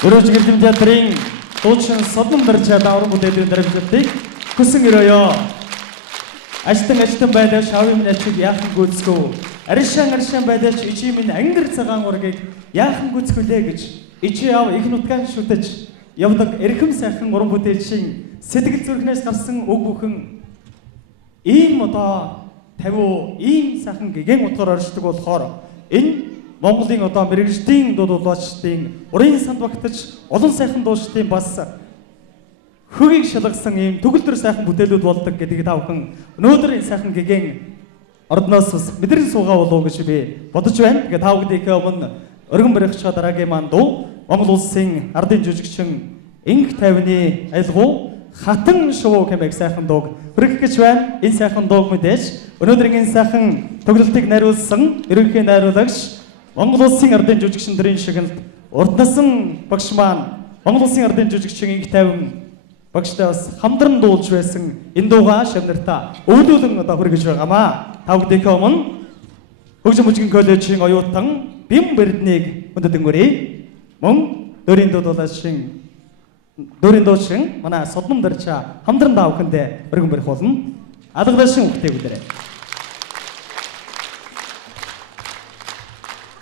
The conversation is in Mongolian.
Өрөөж гэрдэм театрын дуучин Содном Дарчаад аврам бүтээлийн дарамжуудыг хүсэн өрөөё. Ажилтан байдаа шавын начиг яахан гүйцэтгэв. Аршан байдаач ичи минь ангар цагаан ургийг яахан гүйцэтгэлээ гэж ичи яв их нутгаан шүтэж явдаг эрхэм сайхан уран бүтээлчийн сэтгэл зүрхнээс гарсан үг бүхэн ийм одоо тавиу ийм сайхан гэгэн утгаар оршдог болохоор энэ Монголын одоо мэрэгжлийн дуулуучдын урын санд багтаж олон сайхан дуучдын бас хөгийг шалгасан ийм төгөлдөр сайхан бүтээлүүд болдог гэдгийг та бүхэн өнөөдөр энэ сайхан гэгэн ордноос мэдрэн суугаа болов гэж би бодож байна. Тэгээд та бүхэндээ өмнө өргөн барихчаа дараагийн маань дуу Монгол улсын ардын жүжигчин Инх тайвны аялгау хатан шувуу хэмээх сайхан дууг хүргэх гэж байна. Энэ сайхан дууг мэдээж өнөөдрийн энэ сайхан тоглолтыг найруулсан ерөнхий найруулагч Монгол улсын ардын жүжигчдэрийн шигнэлд урд насан багш маань Монгол улсын ардын жүжигчин Инх тайван багштай бас хамтран дуулж байсан энэ дуугаа шавнартаа өвлүүлэн одоо хүргэж байгаамаа. Та бүхэндээ өмнө Хөгжим мужгийн коллежийн оюутан Бим Берднийг өндөдөнгөрье. Мөн дөрийн дуучин манай Содном Дарчаа хамтран та бүхэндээ өргөн барих болно. Алгадашин үхтэй бүдэрэ.